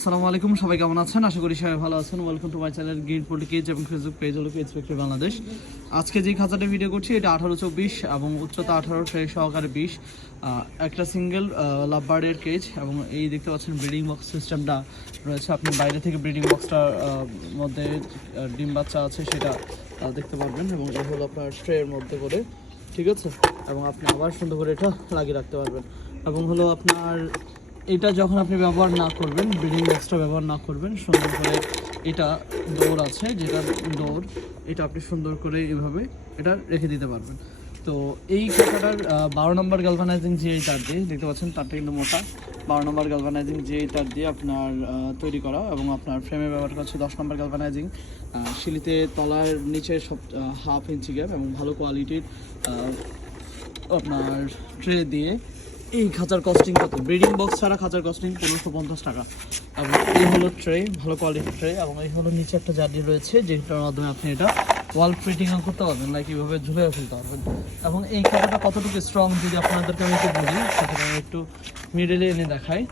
আসসালামু আলাইকুম, সবাই কেমন আছেন? আশা করি সবাই ভালো আছেন। Welcome to my channel green poultry cage এবং ফেসবুক পেজ হলো কেজ ফ্যাক্টরি বাংলাদেশ। আজকে যে খাঁচাটা ভিডিও করছি এটা 18-24 এবং উচ্চতা 18 ট্রে সহকারে 20, একটা সিঙ্গেল লাভবার্ডের কেজ এবং এই দেখতে পাচ্ছেন ব্রিডিং বক্স সিস্টেমটা রয়েছে। আপনি বাইরে থেকে ব্রিডিং বক্সটার মধ্যে ডিম বাচ্চা আছে সেটা দেখতে পারবেন এবং এই হলো আপনার ট্রের মধ্যে করে, ঠিক আছে। এবং আপনি আবার সুন্দর করে এটা লাগিয়ে রাখতে পারবেন এবং হলো আপনার এটা যখন আপনি ব্যবহার না করবেন, ব্রিডিং বক্সটা ব্যবহার না করবেন, সুন্দর করে এটা দৌড় আছে যেটা দৌড়, এটা আপনি সুন্দর করে এইভাবে এটা রেখে দিতে পারবেন। তো এই খাঁচাটার 12 নম্বর গ্যালভানাইজিং যে তার দিয়ে দেখতে পাচ্ছেন, তারটা কিন্তু মোটা 12 নম্বর গ্যালভানাইজিং যে তার দিয়ে আপনার তৈরি করা এবং আপনার ফ্রেমে ব্যবহার করছে 10 নম্বর গ্যালভানাইজিং, শিলিতে তলার নিচে সব 1/2 ইঞ্চি গ্যাপ এবং ভালো কোয়ালিটির আপনার ট্রে দিয়ে। এই খাঁচার কস্টিং কত? ব্রিডিং বক্স ছাড়া খাঁচার কস্টিং 1550 টাকা। এবং এই হলো ট্রে, ভালো কোয়ালিটির ট্রে এবং এই হলো নিচে একটা জালি রয়েছে যেটার মাধ্যমে আপনি এটা ওয়াল ফিটিংও করতে পারবেন, লাইক এইভাবে ঝুলে ফেলতে পারবেন। এবং এই খাঁচাটা কতটুকু স্ট্রং যদি আপনাদেরকে আমি একটু বলি, সেটা আমি একটু মিডলে এনে দেখাই।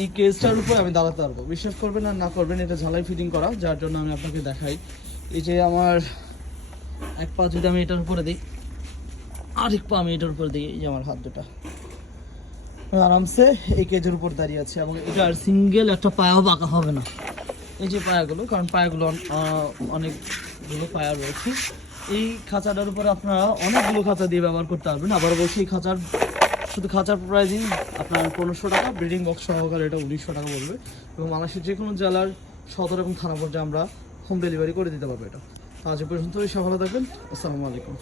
এই কেসটার উপর আমি দাঁড়াতে পারবো, বিশ্বাস করবেন আর না করবেন, এটা ঝালাই ফিটিং করা, যার জন্য আমি আপনাকে দেখাই। এই যে আমার এক পা যদি আমি এটার উপরে দিই, আরেক পা আমি এটার উপর দিই, এই যে আমার হাত দুটা আরামসে এই কেজের উপর দাঁড়িয়ে আছে এবং এটা আর সিঙ্গেল একটা পায়াও বাঁকা হবে না। এই যে পায়াগুলো, কারণ পায়াগুলো অনেকগুলো পায়া রয়েছে। এই খাঁচাটার উপরে আপনারা অনেকগুলো খাঁচা দিয়ে ব্যবহার করতে পারবেন। আবার বলছি, এই খাঁচার শুধু খাঁচার প্রাইজিং আপনার 1500 টাকা, ব্রিডিং বক্স সহকারে এটা 1900 টাকা পড়বে এবং বাংলাদেশের যে কোনো জেলার সদর এবং থানা পর্যায়ে আমরা হোম ডেলিভারি করে দিতে পারবো এটা। আজ পর্যন্ত সব ভালো থাকবেন। আসসালামু আলাইকুম।